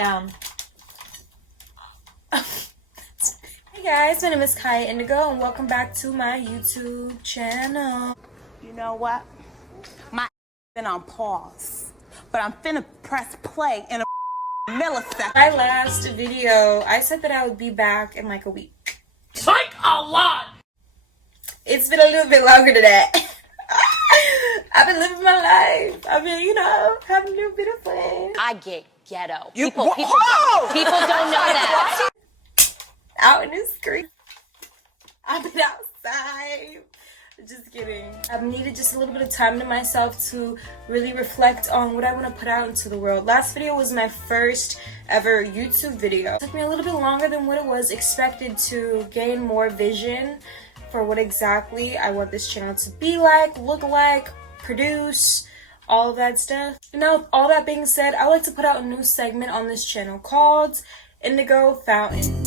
down. Hey guys, my name is khiaindigo and welcome back to my YouTube channel. You know what? My been on pause, but I'm finna press play in a millisecond. My last video, I said that I would be back in like a week. Psych a lot! It's been a little bit longer than that. I've been living my life. I've been, having a little bit of fun. I get ghetto. People don't know that. Out in the street. I've been outside. Just kidding. I've needed just a little bit of time to myself to really reflect on what I want to put out into the world. Last video was my first ever YouTube video. It took me a little bit longer than what it was expected to gain more vision for what exactly I want this channel to be like, look like, produce, all of that stuff. Now, with all that being said, I like to put out a new segment on this channel called Indigo Fountain.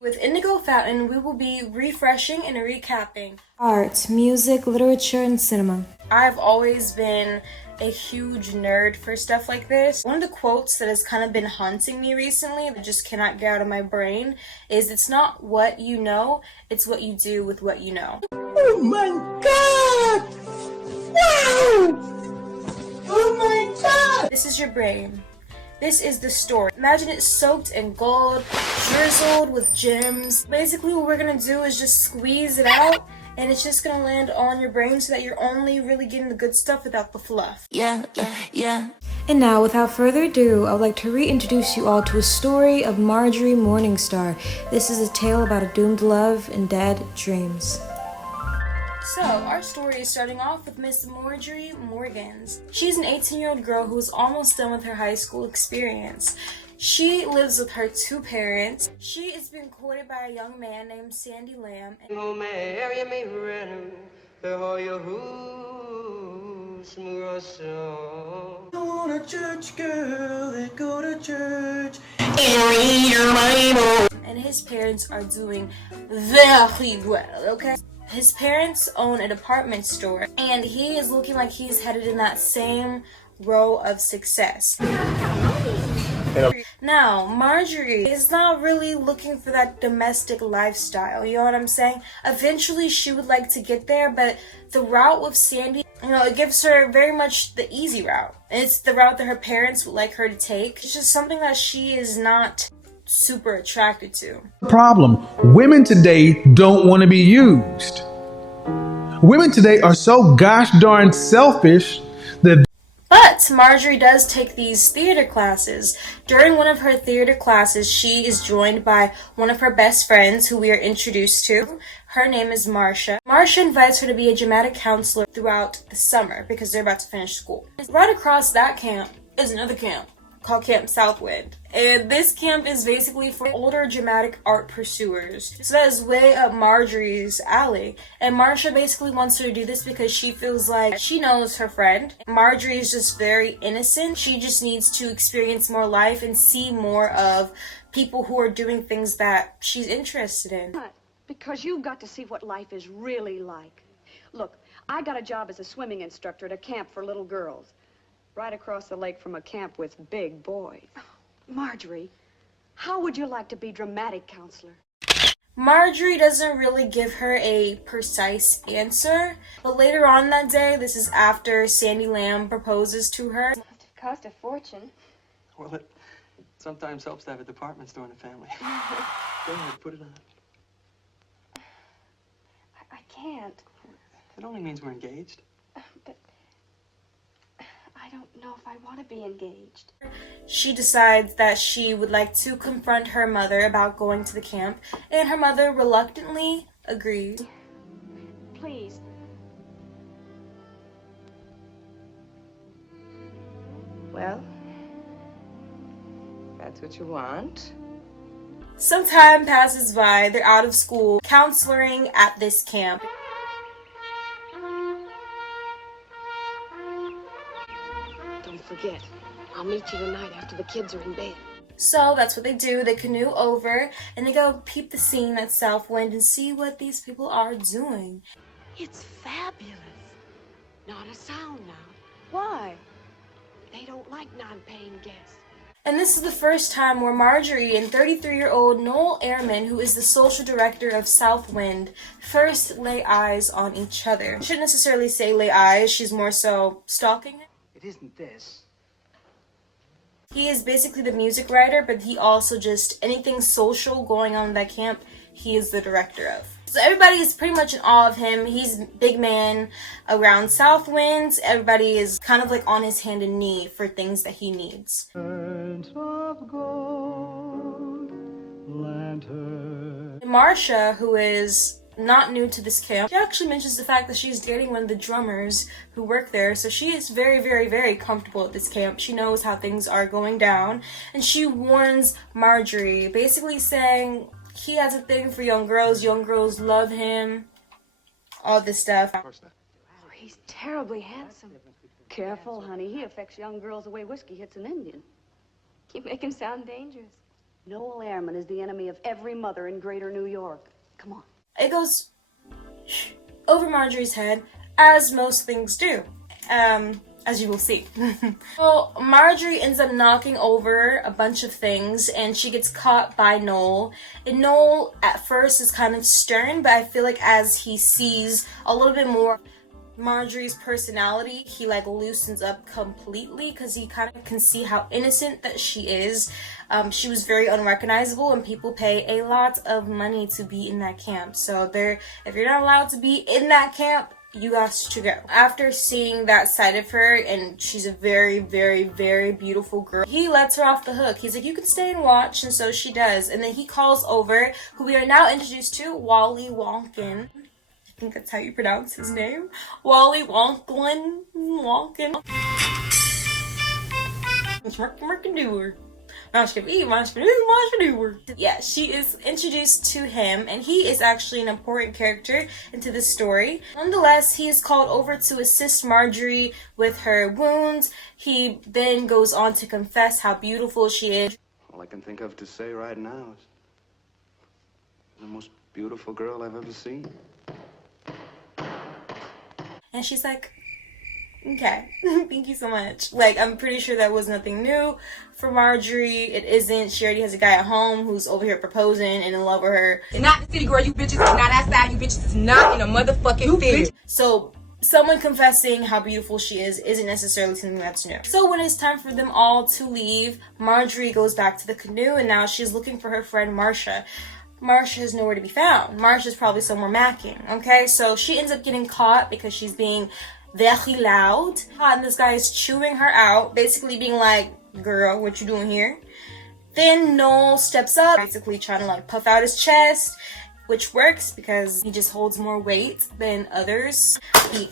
With Indigo Fountain, we will be refreshing and recapping art, music, literature, and cinema. I've always been a huge nerd for stuff like this. One of the quotes that has kind of been haunting me recently that just cannot get out of my brain is, "It's not what you know, it's what you do with what you know." Oh my God! Wow! Oh my God! This is your brain. This is the story. Imagine it soaked in gold, drizzled with gems. Basically, what we're gonna do is just squeeze it out, and it's just gonna land on your brain so that you're only really getting the good stuff without the fluff. Yeah. And now, without further ado, I would like to reintroduce you all to a story of Marjorie MorningStar. This is a tale about a doomed love and dead dreams. So, our story is starting off with Miss Marjorie Morgans. She's an 18-year-old girl who is almost done with her high school experience. She lives with her two parents. She is being courted by a young man named Sandy Lamb. A church girl that go to church. And his parents are doing very well, okay? His parents own a department store, and he is looking like he's headed in that same row of success. Now, Marjorie is not really looking for that domestic lifestyle, you know what I'm saying? Eventually, she would like to get there, but the route with Sandy, it gives her very much the easy route. It's the route that her parents would like her to take. It's just something that she is not super attracted to. Problem. Women today don't want to be used. Women today are so gosh darn selfish that. But Marjorie does take these theater classes. During one of her theater classes, she is joined by one of her best friends who we are introduced to. Her name is Marcia. Marcia invites her to be a dramatic counselor throughout the summer because they're about to finish school. Right across that camp is another camp called Camp Southwind. And this camp is basically for older dramatic art pursuers. So that is way up Marjorie's alley. And Marcia basically wants her to do this because she feels like she knows her friend. Marjorie is just very innocent. She just needs to experience more life and see more of people who are doing things that she's interested in. Because you've got to see what life is really like. Look, I got a job as a swimming instructor at a camp for little girls. Right across the lake from a camp with big boys. Marjorie, how would you like to be dramatic counselor? Marjorie doesn't really give her a precise answer, but later on that day, this is after Sandy Lamb proposes to her. It must have cost a fortune. Well, it sometimes helps to have a department store in the family. Go ahead, put it on. I can't. It only means we're engaged. But I don't know if I want to be engaged. She decides that she would like to confront her mother about going to the camp, and her mother reluctantly agrees. Please. Well, that's what you want. Some time passes by, they're out of school, counseling at this camp. Don't forget, I'll meet you tonight after the kids are in bed. So that's what they do. They canoe over and they go peep the scene at Southwind and see what these people are doing. It's fabulous. Not a sound now. Why? They don't like non-paying guests. And this is the first time where Marjorie and 33-year-old Noel Ehrman, who is the social director of Southwind, first lay eyes on each other. I shouldn't necessarily say lay eyes, she's more so stalking him. It isn't this. He is basically the music writer, but he also just, anything social going on in that camp, he is the director of. So everybody is pretty much in awe of him. He's big man around Southwind. Everybody is kind of like on his hand and knee for things that he needs. Of gold, lantern. Marcia, who is not new to this camp, she actually mentions the fact that she's dating one of the drummers who work there, so she is very, very, very comfortable at this camp. She knows how things are going down, and she warns Marjorie, basically saying he has a thing for young girls love him, all this stuff. Oh, he's terribly handsome. Careful, honey. He affects young girls the way whiskey hits an Indian. You make him sound dangerous. Noel Ehrman is the enemy of every mother in greater New York. Come on. It goes over Marjorie's head, as most things do, as you will see. So Marjorie ends up knocking over a bunch of things, and she gets caught by Noel. And Noel, at first, is kind of stern, but I feel like as he sees a little bit more Marjorie's personality, he like loosens up completely because he kind of can see how innocent that she is. She was very unrecognizable, and people pay a lot of money to be in that camp. So if you're not allowed to be in that camp, you got to go. After seeing that side of her, and she's a very, very, very beautiful girl, he lets her off the hook. He's like, you can stay and watch, and so she does. And then he calls over, who we are now introduced to, Wally Wonkin. I think that's how you pronounce his name. Wally Wonkin. Yeah, she is introduced to him, and he is actually an important character into this story. Nonetheless, he is called over to assist Marjorie with her wounds. He then goes on to confess how beautiful she is. All I can think of to say right now is the most beautiful girl I've ever seen. And she's like, okay, thank you so much. Like, I'm pretty sure that was nothing new for Marjorie. It isn't. She already has a guy at home who's over here proposing and in love with her. It's not the city, girl. You bitches is not outside. You bitches is not in a motherfucking theater. So someone confessing how beautiful she is isn't necessarily something that's new. So when it's time for them all to leave, Marjorie goes back to the canoe, and now she's looking for her friend Marcia. Marcia is nowhere to be found. Marcia's probably somewhere macking, okay? So she ends up getting caught because she's being very loud. And this guy is chewing her out, basically being like, girl, what you doing here? Then Noel steps up, basically trying to like puff out his chest, which works because he just holds more weight than others. He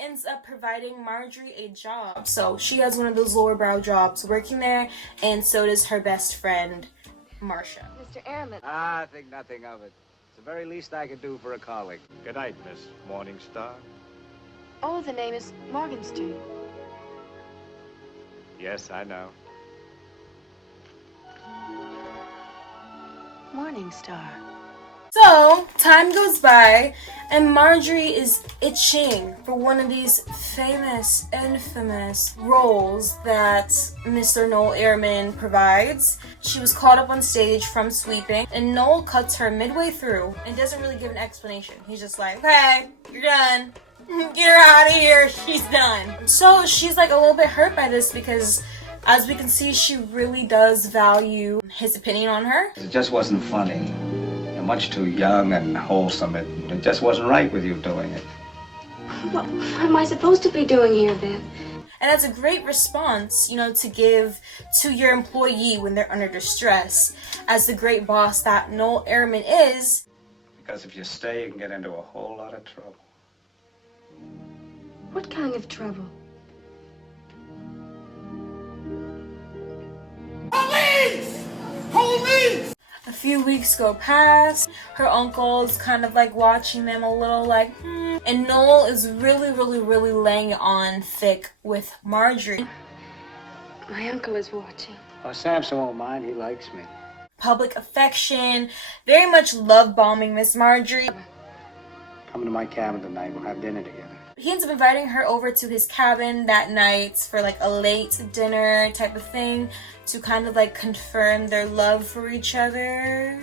ends up providing Marjorie a job. So she has one of those lower brow jobs working there, and so does her best friend, Marcia. Mr. Ehrman. I think nothing of it. It's the very least I could do for a colleague. Good night, Miss Morningstar. Oh, the name is Morgenstern. Yes, I know. Morningstar. So, time goes by, and Marjorie is itching for one of these famous, infamous roles that Mr. Noel Ehrman provides. She was caught up on stage from sweeping, and Noel cuts her midway through and doesn't really give an explanation. He's just like, okay, you're done. Get her out of here. She's done. So she's like a little bit hurt by this because, as we can see, she really does value his opinion on her. It just wasn't funny. You're much too young and wholesome. It just wasn't right with you doing it. What am I supposed to be doing here then? And that's a great response, you know, to give to your employee when they're under distress. As the great boss that Noel Ehrman is. Because if you stay, you can get into a whole lot of trouble. What kind of trouble? Police! Police! A few weeks go past. Her uncle's kind of like watching them a little like, And Noel is really, really, really laying it on thick with Marjorie. My uncle is watching. Well, Samson won't mind. He likes me. Public affection, very much love bombing Miss Marjorie. Come to my cabin tonight. We'll have dinner together. He ends up inviting her over to his cabin that night for like a late dinner type of thing to kind of like confirm their love for each other.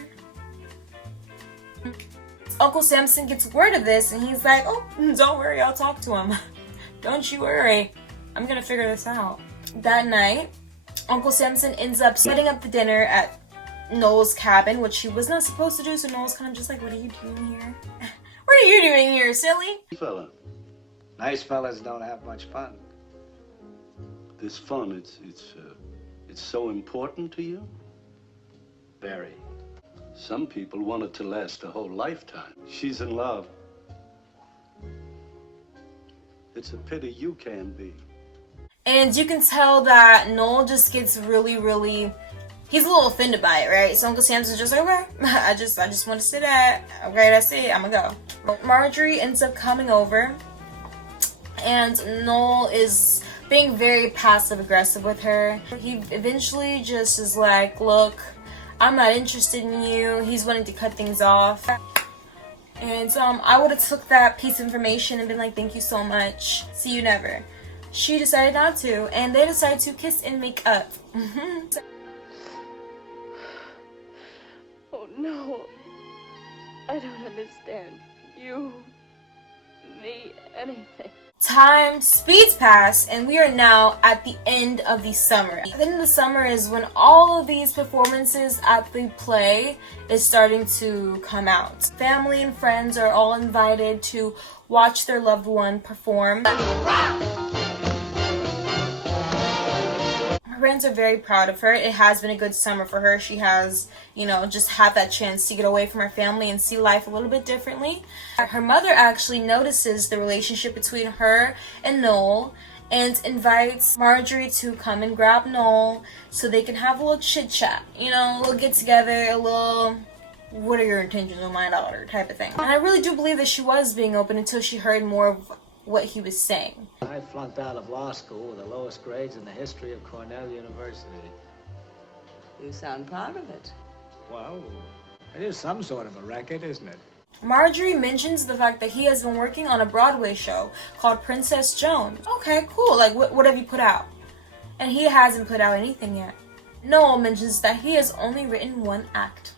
Uncle Samson gets word of this and he's like, oh, don't worry, I'll talk to him. Don't you worry, I'm gonna figure this out. That night, Uncle Samson ends up setting up the dinner at Noel's cabin, which he was not supposed to do, so Noel's kind of just like, what are you doing here? What are you doing here, silly? Fella, Nice fellas don't have much fun. this fun, it's so important to you? Very. Some people want it to last a whole lifetime. She's in love. It's a pity you can't be. And you can tell that Noel just gets really, he's a little offended by it, right? So Uncle Samson's just like, okay, I just want to say that. Okay, that's it, I'm gonna go. Marjorie ends up coming over, and Noel is being very passive-aggressive with her. He eventually just is like, look, I'm not interested in you. He's wanting to cut things off. And I would have took that piece of information and been like, thank you so much. See you never. She decided not to, and they decided to kiss and make up. Oh, no. I don't understand. You, me, anything. Time speeds past, and we are now at the end of the summer. The end of the summer is when all of these performances at the play is starting to come out. Family and friends are all invited to watch their loved one perform. Her friends are very proud of her. It has been a good summer for her. She has, just had that chance to get away from her family and see life a little bit differently. Her mother actually notices the relationship between her and Noel and invites Marjorie to come and grab Noel so they can have a little chit chat, a little get together, a little what are your intentions with my daughter type of thing. And I really do believe that she was being open until she heard more of what he was saying. I flunked out of law school with the lowest grades in the history of Cornell University. You sound proud of it. Well, it is some sort of a record, isn't it? Marjorie mentions the fact that he has been working on a Broadway show called Princess Joan. Okay, cool. Like, what have you put out? And he hasn't put out anything yet. Noel mentions that he has only written one act.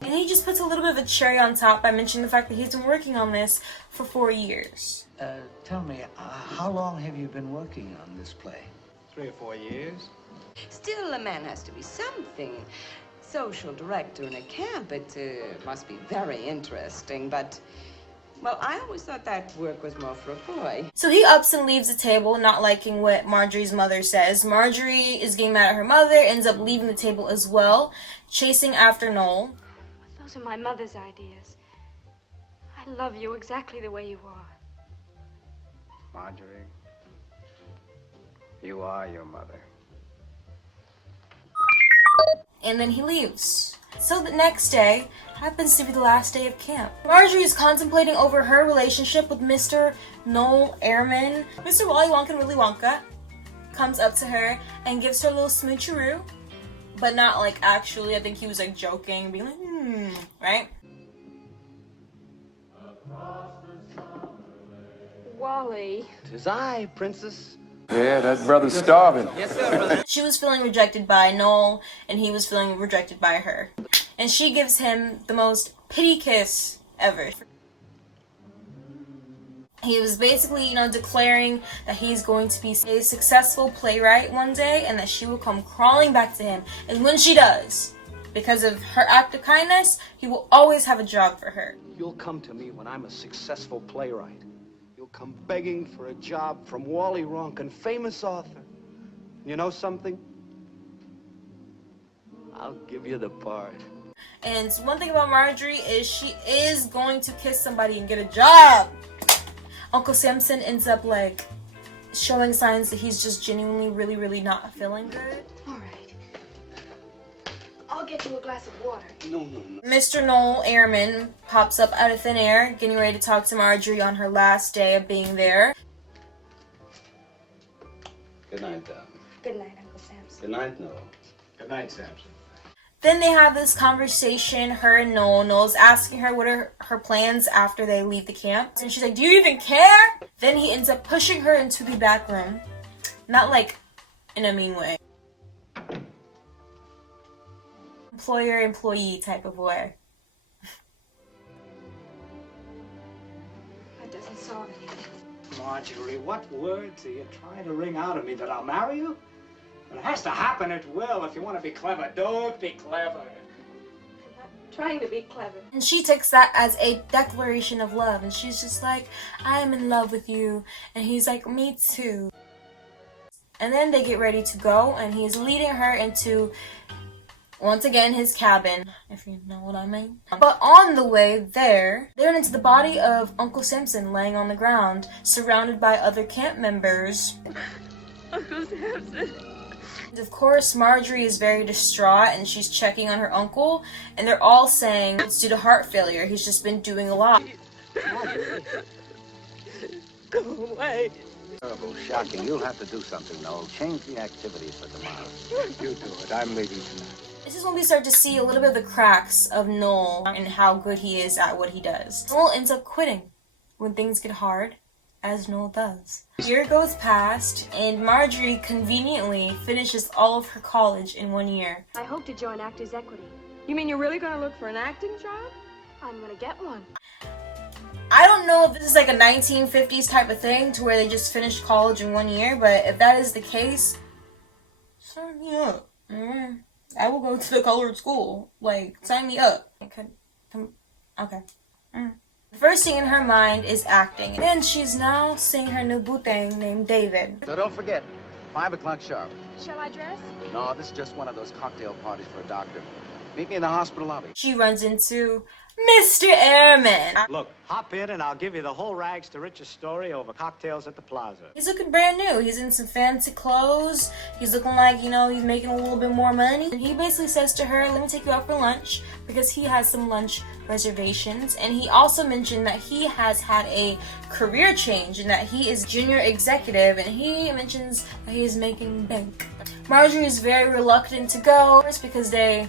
And he just puts a little bit of a cherry on top by mentioning the fact that he's been working on this for 4 years. Tell me, how long have you been working on this play? 3 or 4 years. Still, a man has to be something. Social director in a camp, it must be very interesting, but, well, I always thought that work was more for a boy. So he ups and leaves the table, not liking what Marjorie's mother says. Marjorie is getting mad at her mother, ends up leaving the table as well, chasing after Noel. Those are my mother's ideas. I love you exactly the way you are. Marjorie, you are your mother. And then he leaves. So the next day happens to be the last day of camp. Marjorie is contemplating over her relationship with Mr. Noel Airman. Mr. Wally Wonka and Willy Wonka comes up to her and gives her a little smoocheroo. But not like actually, I think he was like joking, being like, right? Wally. 'Tis I, princess. Yeah, that brother's starving. Yes, sir, brother. She was feeling rejected by Noel, and he was feeling rejected by her. And she gives him the most pity kiss ever. He was basically, declaring that he's going to be a successful playwright one day and that she will come crawling back to him. And when she does, because of her act of kindness, he will always have a job for her. You'll come to me when I'm a successful playwright. You'll come begging for a job from Wally Ronkin, famous author. You know something? I'll give you the part. And one thing about Marjorie is she is going to kiss somebody and get a job. Uncle Samson ends up showing signs that he's just genuinely really not feeling good. All right. I'll get you a glass of water. No. Mr. Noel Airman pops up out of thin air, getting ready to talk to Marjorie on her last day of being there. Good night, Dom. Good night, Uncle Samson. Good night, Noel. Good night, Samson. Then they have this conversation, her and Noel. Noel's asking her what are her plans after they leave the camp. And she's like, do you even care? Then he ends up pushing her into the back room. Not like in a mean way. Employer-employee type of way. That doesn't solve anything. Marjorie, what words are you trying to wring out of me? That I'll marry you? When it has to happen, it will. If you want to be clever, don't be clever. I'm not trying to be clever. And she takes that as a declaration of love. And she's just like, I am in love with you. And he's like, me too. And then they get ready to go. And he's leading her into, once again, his cabin. If you know what I mean. But on the way there, they run into the body of Uncle Samson laying on the ground, surrounded by other camp members. Uncle Samson. Of course, Marjorie is very distraught and she's checking on her uncle, and they're all saying it's due to heart failure. He's just been doing a lot. Go away. Terrible, shocking. You'll have to do something, Noel. Change the activities for tomorrow. You do it. I'm leaving tonight. This is when we start to see a little bit of the cracks of Noel and how good he is at what he does. Noel ends up quitting when things get hard, as Noel does. A year goes past, and Marjorie conveniently finishes all of her college in 1 year. I hope to join Actors Equity. You mean you're really going to look for an acting job? I'm going to get one. I don't know if this is like a 1950s type of thing to where they just finished college in 1 year, but if that is the case, sign me up. I will go to the colored school. Like, sign me up. Okay. The first thing in her mind is acting, and she's now seeing her new butang named David. So don't forget, 5 o'clock sharp. Shall I dress? No, this is just one of those cocktail parties for a doctor. Meet me in the hospital lobby. She runs into Mr. Airman. Look, hop in and I'll give you the whole rags to riches story over cocktails at the plaza. He's looking brand new. He's in some fancy clothes. He's looking like, you know, he's making a little bit more money. And he basically says to her, let me take you out for lunch, because he has some lunch reservations. And he also mentioned that he has had a career change and that he is junior executive, and he mentions that he is making bank. Marjorie is very reluctant to go, first because they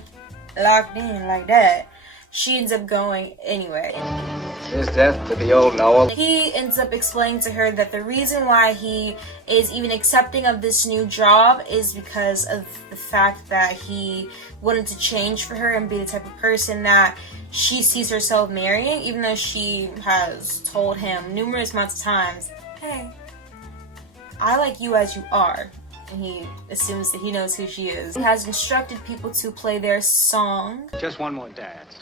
locked in like that. She ends up going anyway. Here's death to the old Noel. He ends up explaining to her that the reason why he is even accepting of this new job is because of the fact that he wanted to change for her and be the type of person that she sees herself marrying, even though she has told him numerous amounts of times, hey, I like you as you are. And he assumes that he knows who she is. He has instructed people to play their song. Just one more dance.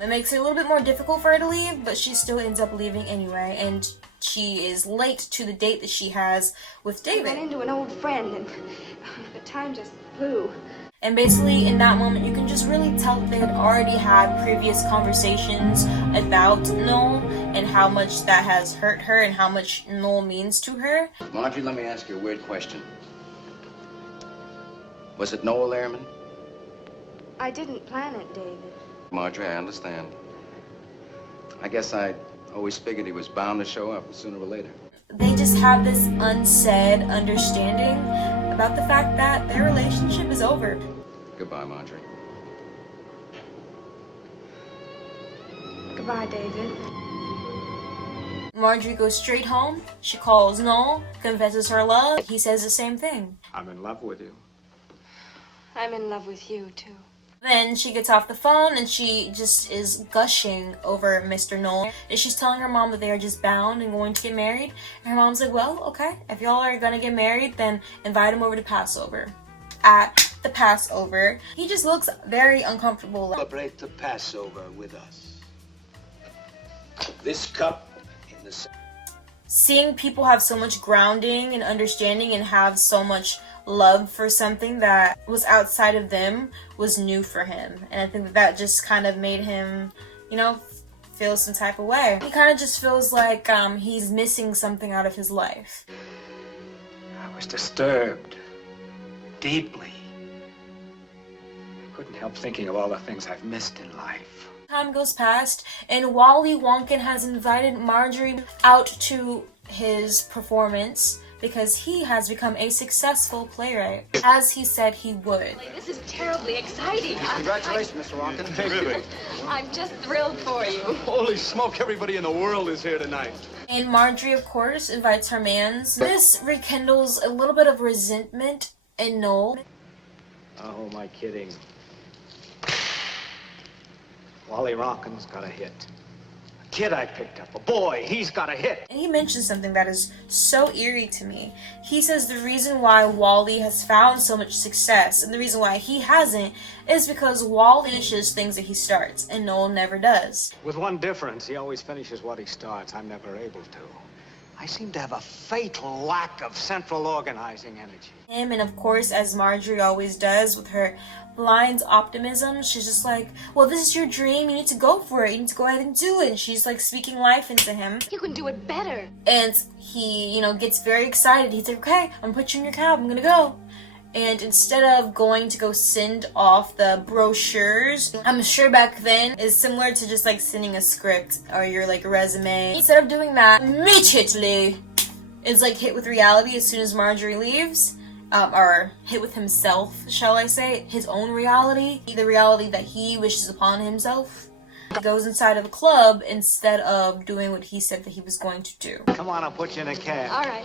It makes it a little bit more difficult for her to leave, but she still ends up leaving anyway, and she is late to the date that she has with David. I ran into an old friend, and the time just flew. And basically, in that moment, you can just really tell that they had already had previous conversations about Noel and how much that has hurt her and how much Noel means to her. Marjorie, let me ask you a weird question. Was it Noel Airman? I didn't plan it, David. Marjorie, I understand. I guess I always figured he was bound to show up sooner or later. They just have this unsaid understanding about the fact that their relationship is over. Goodbye, Marjorie. Goodbye, David. Marjorie goes straight home. She calls Noel, confesses her love. He says the same thing. I'm in love with you. I'm in love with you, too. Then she gets off the phone and she just is gushing over Mr. Noel. And she's telling her mom that they are just bound and going to get married. And her mom's like, well, okay, if y'all are gonna get married, then invite him over to Passover. At the Passover, he just looks very uncomfortable. Celebrate the Passover with us. This cup in the... Seeing people have so much grounding and understanding and have so much love for something that was outside of them was new for him. And I think that just kind of made him, you know, feel some type of way. He kind of just feels like he's missing something out of his life. I was disturbed. Deeply. I couldn't help thinking of all the things I've missed in life. Time goes past, and Wally Wonkin has invited Marjorie out to his performance because he has become a successful playwright, as he said he would. This is terribly exciting. Congratulations, Mr. Wonkin. Really? I'm just thrilled for you. Holy smoke, everybody in the world is here tonight. And Marjorie, of course, invites her mans. This rekindles a little bit of resentment in Noel. Oh, who am I kidding? Wally Ronkin's got a hit. A kid I picked up, a boy, he's got a hit. And he mentions something that is so eerie to me. He says the reason why Wally has found so much success and the reason why he hasn't is because Wally finishes things that he starts and Noel never does. With one difference, he always finishes what he starts. I'm never able to. I seem to have a fatal lack of central organizing energy. Him, and of course, as Marjorie always does with her blind optimism, she's just like, well, this is your dream, you need to go for it, you need to go ahead and do it. And she's like speaking life into him. You can do it better. And he, gets very excited. He's like, okay, I'm gonna put you in your cab, I'm gonna go. And instead of going to go send off the brochures, I'm sure back then is similar to just like sending a script or your like resume. Instead of doing that, immediately is like hit with reality as soon as Marjorie leaves. Or hit with himself, shall I say, his own reality, the reality that he wishes upon himself. He goes inside of a club instead of doing what he said that he was going to do. Come on, I'll put you in a cab. All right.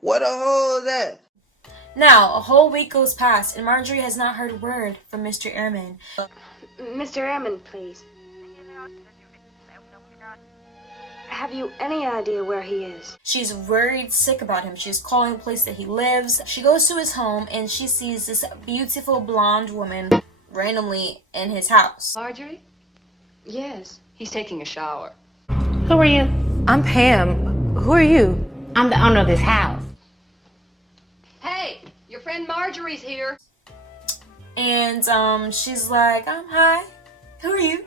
What the hell is that? Now, a whole week goes past, and Marjorie has not heard a word from Mr. Ehrman. Mr. Ehrman, please. Have you any idea where he is? She's worried sick about him. She's calling the place that he lives. She goes to his home, and she sees this beautiful blonde woman randomly in his house. Marjorie? Yes. He's taking a shower. Who are you? I'm Pam. Who are you? I'm the owner of this house. Hey, your friend Marjorie's here. And she's like, hi. Who are you?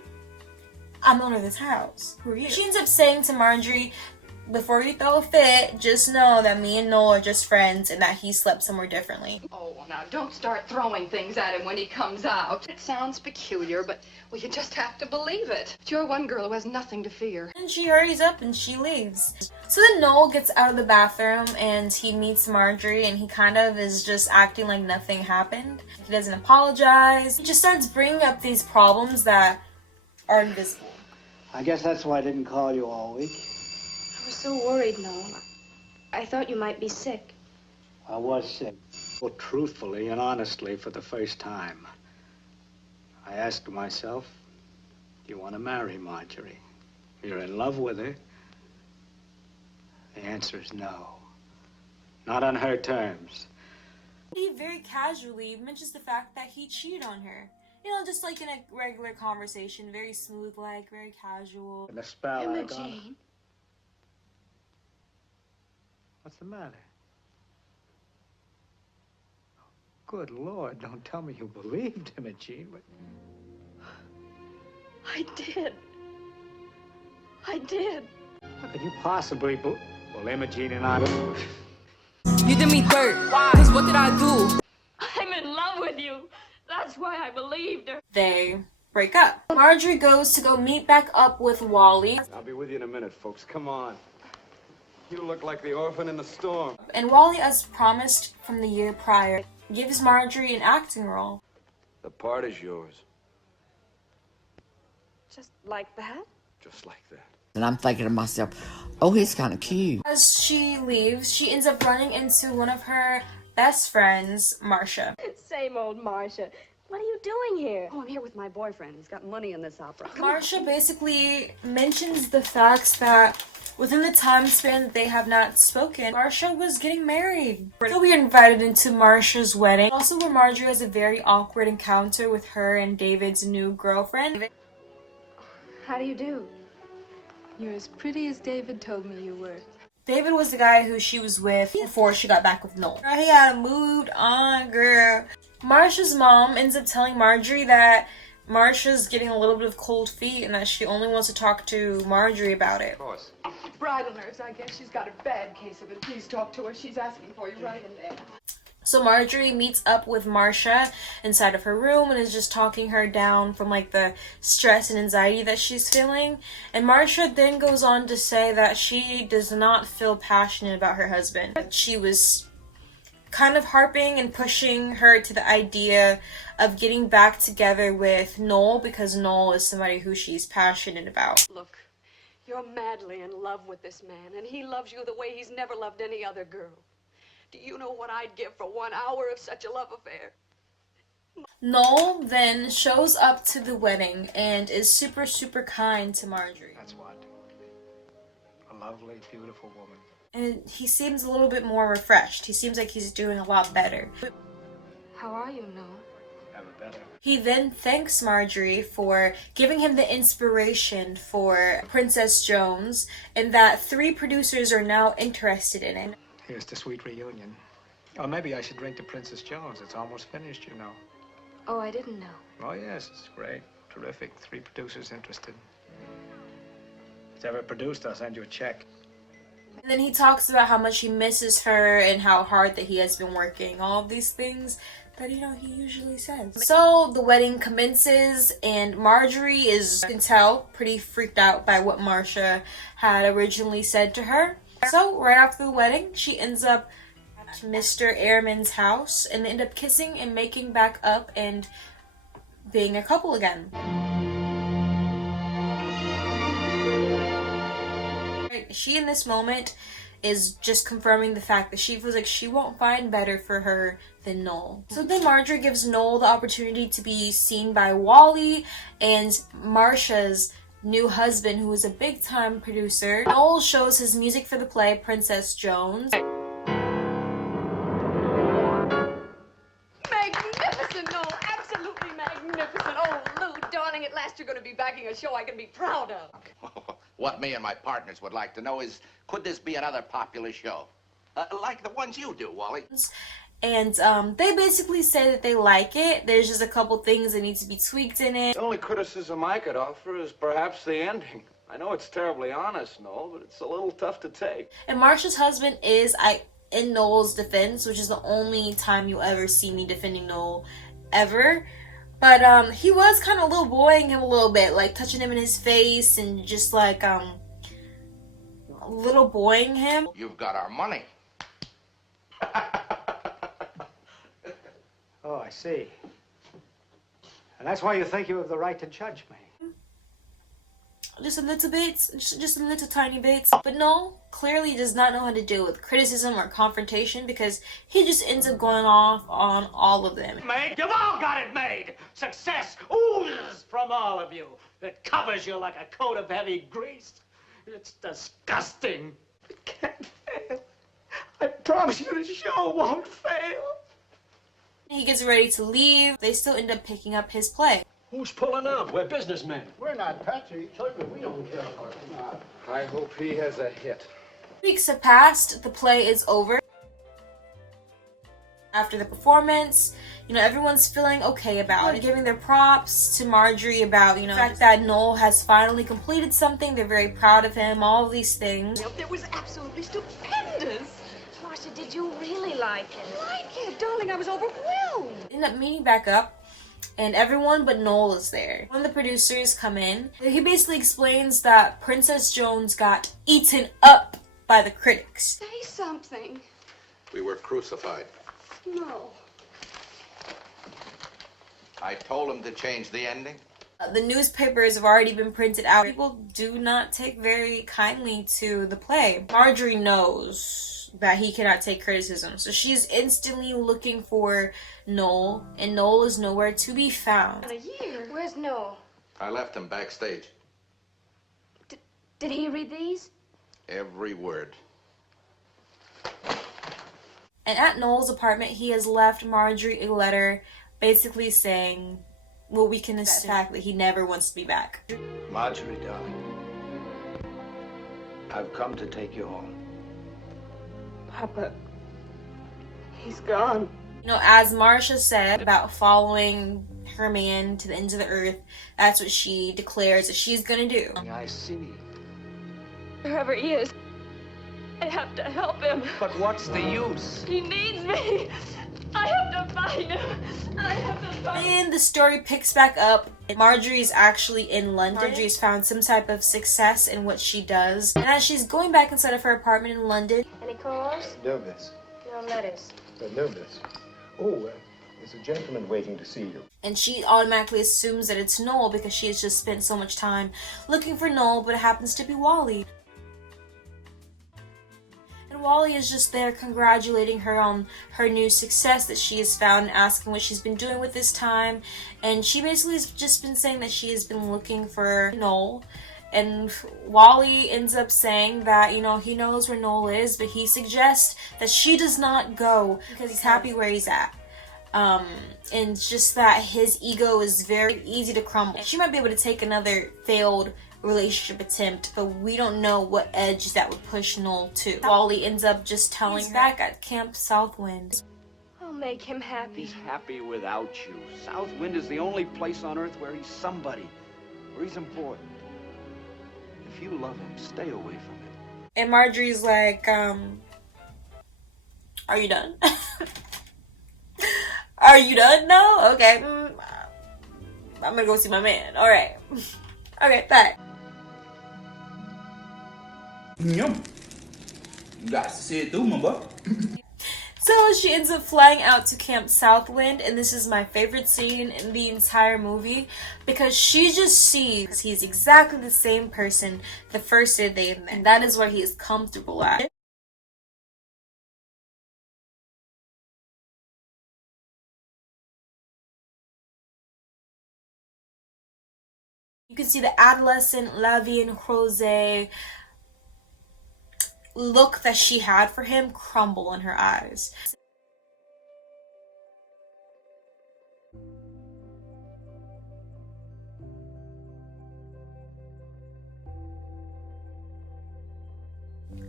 I'm the owner of this house. Who are you? She ends up saying to Marjorie, before you throw a fit, just know that me and Noel are just friends and that he slept somewhere differently. Oh, well, now don't start throwing things at him when he comes out. It sounds peculiar, but, well, you just have to believe it. You're one girl who has nothing to fear. And she hurries up and she leaves. So then Noel gets out of the bathroom and he meets Marjorie and he kind of is just acting like nothing happened. He doesn't apologize. He just starts bringing up these problems that are invisible. I guess that's why I didn't call you all week. I was so worried, Noel. I thought you might be sick. I was sick. Well, truthfully and honestly, for the first time, I asked myself, do you want to marry Marjorie? You're in love with her. The answer is no. Not on her terms. He very casually mentions the fact that he cheated on her. Just like in a regular conversation, very smooth, like, very casual. And the spell Emma I got. Jane. What's the matter? Good Lord, don't tell me you believed him, Imogene. But... I did. I did. How could you possibly believe... Well, Imogene and I... You did me dirt. Why? Because what did I do? I'm in love with you. That's why I believed her. They break up. Marjorie goes to go meet back up with Wally. I'll be with you in a minute, folks. Come on. You look like the orphan in the storm. And Wally, as promised from the year prior, gives Marjorie an acting role. The part is yours. Just like that? Just like that. And I'm thinking to myself, oh, he's kind of cute. As she leaves, she ends up running into one of her best friends, Marcia. Same old Marcia. What are you doing here? Oh, I'm here with my boyfriend. He's got money in this opera. Marcia basically mentions the facts that within the time span that they have not spoken, Marcia was getting married. So we are invited into Marcia's wedding. Also where Marjorie has a very awkward encounter with her and David's new girlfriend. How do you do? You're as pretty as David told me you were. David was the guy who she was with before she got back with Noel. He had moved on, girl. Marcia's mom ends up telling Marjorie that Marcia's getting a little bit of cold feet and that she only wants to talk to Marjorie about it. Of course. Bridal nurse, I guess she's got a bad case of it. Please talk to her. She's asking for you right in there. So Marjorie meets up with Marcia inside of her room and is just talking her down from like the stress and anxiety that she's feeling. And Marcia then goes on to say that she does not feel passionate about her husband. She was kind of harping and pushing her to the idea of getting back together with Noel because Noel is somebody who she's passionate about. Look, you're madly in love with this man, and he loves you the way he's never loved any other girl. Do you know what I'd give for 1 hour of such a love affair? Noel then shows up to the wedding and is super, super kind to Marjorie. That's what. A lovely, beautiful woman. And he seems a little bit more refreshed. He seems like he's doing a lot better. How are you, Noel? Never better. He then thanks Marjorie for giving him the inspiration for Princess Jones and that 3 producers are now interested in it. Here's the sweet reunion. Or maybe I should drink to Princess Jones. It's almost finished, you know. Oh, I didn't know. Oh, yes, it's great. Terrific. 3 producers interested. If it's ever produced, I'll send you a check. And then he talks about how much he misses her and how hard that he has been working. All of these things that, you know, he usually says. So the wedding commences and Marjorie is, you can tell, pretty freaked out by what Marcia had originally said to her. So right after the wedding, she ends up at Mr. Ehrman's house and they end up kissing and making back up and being a couple again. She in this moment is just confirming the fact that she feels like she won't find better for her than Noel. So then Marjorie gives Noel the opportunity to be seen by Wally and Marcia's new husband, who is a big-time producer. Noel shows his music for the play Princess Jones. Magnificent, Noel. Absolutely magnificent. Oh, Lou, darling, at last you're going to be backing a show I can be proud of. What me and my partners would like to know is, could this be another popular show? Like the ones you do, Wally. And they basically say that they like it. There's just a couple things that need to be tweaked in it. The only criticism I could offer is perhaps the ending. I know it's terribly honest, Noel, but it's a little tough to take. And Marcia's husband is in Noel's defense, which is the only time you'll ever see me defending Noel ever. But he was kind of little boying him a little bit, like touching him in his face and just like little boying him. You've got our money. Oh, I see. And that's why you think you have the right to judge me. Just a little bit, just a little tiny bit. But Noel clearly does not know how to deal with criticism or confrontation because he just ends up going off on all of them. Made? You've all got it made! Success oozes from all of you. It covers you like a coat of heavy grease. It's disgusting. It can't fail. I promise you the show won't fail. He gets ready to leave. They still end up picking up his play. Who's pulling out? We're businessmen. We're not Patsy. We don't care. I hope he has a hit. Weeks have passed. The play is over. After the performance, you know, everyone's feeling okay about it. Giving their props to Marjorie about, you know, the fact that Noel has finally completed something. They're very proud of him. All of these things. It was absolutely stupendous. Marcia, did you really like it? Like it, darling, I was overwhelmed. End up meeting back up. And everyone but Noel is there. One of the producers come in. He basically explains that Princess Jones got eaten up by the critics. Say something. We were crucified. No. I told him to change the ending. The newspapers have already been printed out. People do not take very kindly to the play. Marjorie knows that he cannot take criticism, so she's instantly looking for Noel, and Noel is nowhere to be found. In a year. Where's Noel? I left him backstage. Did he read these? Every word. And at Noel's apartment, he has left Marjorie a letter basically saying, well, we can assume the fact that he never wants to be back. Marjorie, darling, I've come to take you home. Papa, he's gone. You know, as Marcia said about following her man to the ends of the earth, that's what she declares that she's gonna do. I see. Wherever he is, I have to help him. But what's the use? He needs me. I have to find him. I have to find him. And the story picks back up. Marjorie's actually in London. Marjorie's found some type of success in what she does. And as she's going back inside of her apartment in London. Any calls? No, miss. No letters. No, miss. Oh, there's a gentleman waiting to see you. And she automatically assumes that it's Noel because she has just spent so much time looking for Noel, but it happens to be Wally. And Wally is just there congratulating her on her new success that she has found, asking what she's been doing with this time. And she basically has just been saying that she has been looking for Noel. And Wally ends up saying that, you know, he knows where Noel is, but he suggests that she does not go because he's happy where he's at. And just that his ego is very easy to crumble. She might be able to take another failed relationship attempt, but we don't know what edge that would push Noel to. Wally ends up just telling her back at Camp Southwind. I'll make him happy. He's happy without you. Southwind is the only place on earth where he's somebody, where he's important. If you love him, stay away from him. And Marjorie's like, are you done? Are you done? No? Okay. I'm gonna go see my man. Alright. Okay, bye. Yum. You got to see it through, my boy. So she ends up flying out to Camp Southwind, and this is my favorite scene in the entire movie because she just sees he's exactly the same person the first day they met, and that is where he is comfortable at. You can see the adolescent La Vie en Rose look that she had for him crumble in her eyes.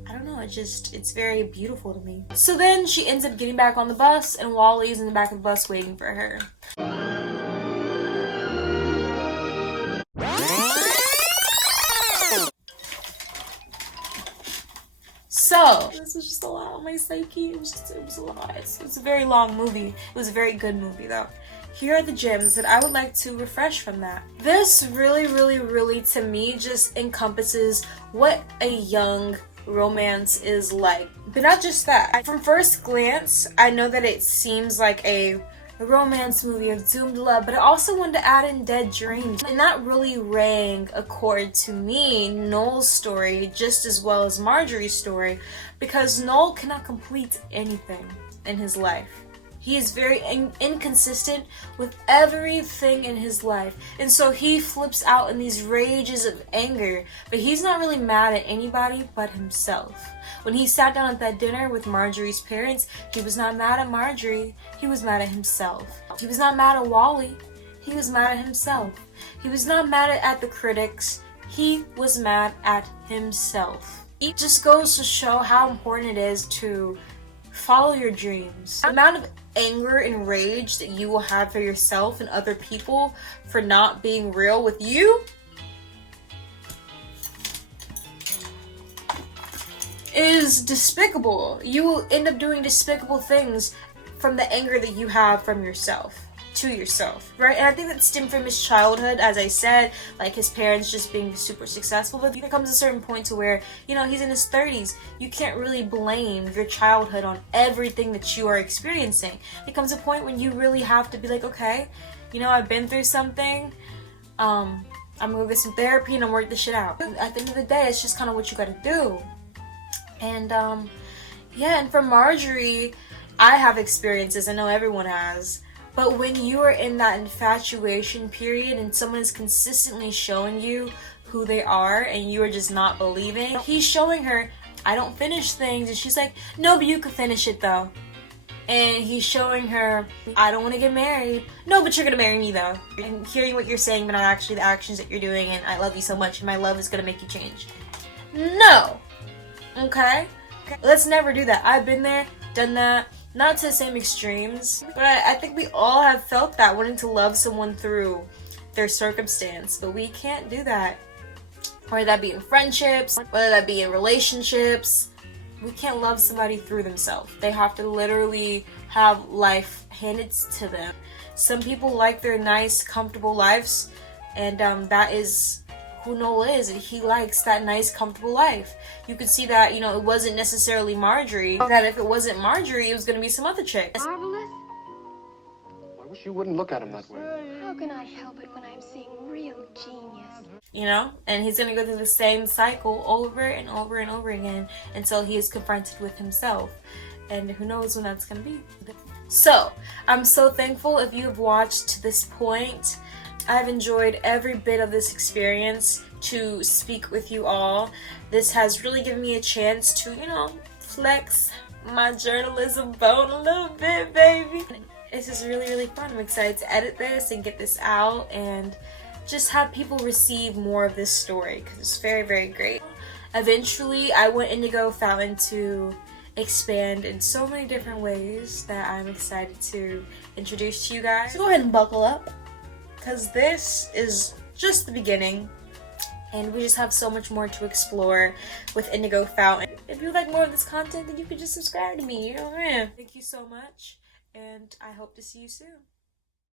I don't know, it's very beautiful to me. So then she ends up getting back on the bus, and Wally's in the back of the bus waiting for her. So, this was just a lot on my psyche. It was a lot. It's a very long movie. It was a very good movie, though. Here are the gems that I would like to refresh from that. This really, to me, just encompasses what a young romance is like. But not just that. From first glance, I know that it seems like a romance movie of doomed love, but I also wanted to add in dead dreams. And that really rang a chord to me, Noel's story, just as well as Marjorie's story, because Noel cannot complete anything in his life. He is very inconsistent with everything in his life. And so he flips out in these rages of anger, but he's not really mad at anybody but himself. When he sat down at that dinner with Marjorie's parents, he was not mad at Marjorie, he was mad at himself. He was not mad at Wally, he was mad at himself. He was not mad at the critics, he was mad at himself. It just goes to show how important it is to follow your dreams. The amount of anger and rage that you will have for yourself and other people for not being real with you is despicable. You will end up doing despicable things from the anger that you have from yourself to yourself, right? And I think that stemmed from his childhood, as I said, like his parents just being super successful. But there comes a certain point to where, you know, he's in his 30s. You can't really blame your childhood on everything that you are experiencing. It comes a point when you really have to be like, okay, you know, I've been through something. I'm gonna get some therapy and I'm work this shit out. At the end of the day, it's just kind of what you gotta do. And yeah, and for Marjorie, I have experiences. I know everyone has. But when you are in that infatuation period and someone is consistently showing you who they are and you are just not believing, he's showing her, I don't finish things, and she's like, no, but you can finish it though. And he's showing her, I don't want to get married. No, but you're going to marry me though. And hearing what you're saying, but not actually the actions that you're doing, and I love you so much and my love is going to make you change. No. Okay? Let's never do that. I've been there, done that. Not to the same extremes, but I think we all have felt that, wanting to love someone through their circumstance, but we can't do that. Whether that be in friendships, whether that be in relationships, we can't love somebody through themselves. They have to literally have life handed to them. Some people like their nice, comfortable lives, and that is who Noah is. He likes that nice, comfortable life. You could see that, you know, it wasn't necessarily Marjorie. That if it wasn't Marjorie, it was going to be some other chick. Marvelous? I wish you wouldn't look at him that way. How can I help it when I'm seeing real genius? You know, and he's going to go through the same cycle over and over and over again until he is confronted with himself. And who knows when that's going to be. So, I'm so thankful if you have watched to this point. I've enjoyed every bit of this experience to speak with you all. This has really given me a chance to, you know, flex my journalism bone a little bit, baby. This is really, really fun. I'm excited to edit this and get this out and just have people receive more of this story because it's very, very great. Eventually, I want Indigo Fountain to expand in so many different ways that I'm excited to introduce to you guys. So go ahead and buckle up, because this is just the beginning and we just have so much more to explore with Indigo Fountain. If you like more of this content, then you can just subscribe to me, you know what I mean? Thank you so much, and I hope to see you soon.